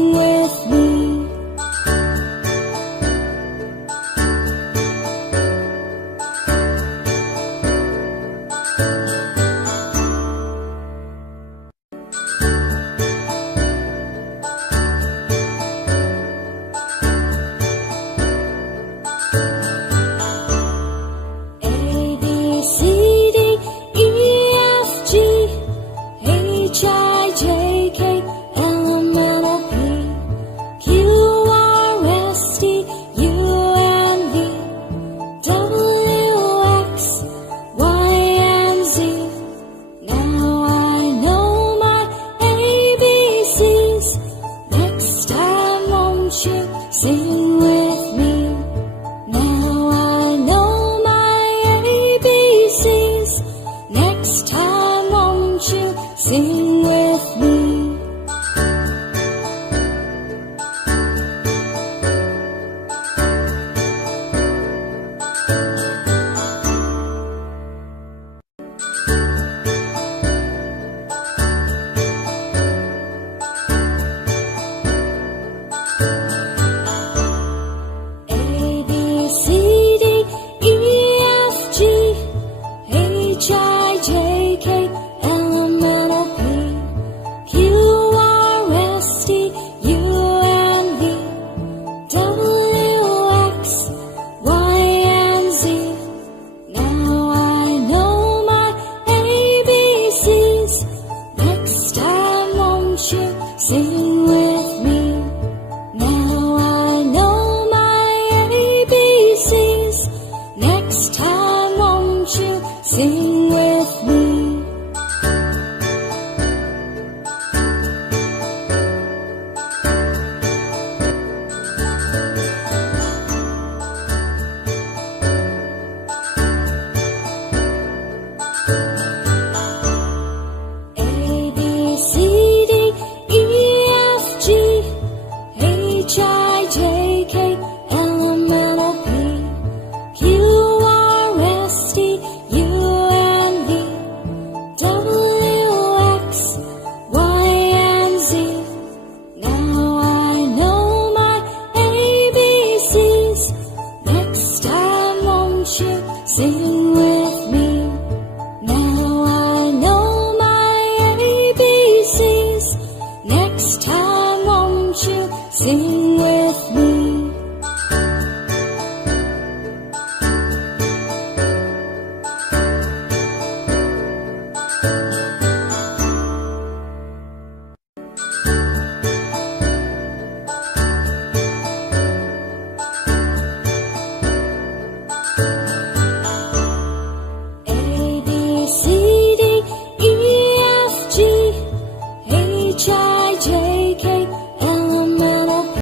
Sing with me. Sing with me. Now I know my ABCs. Next time won't you sing with me? Sing with me. Now I know my ABCs. Next time won't you sing with me? Sing with me. Now I know my ABCs. Next time won't you sing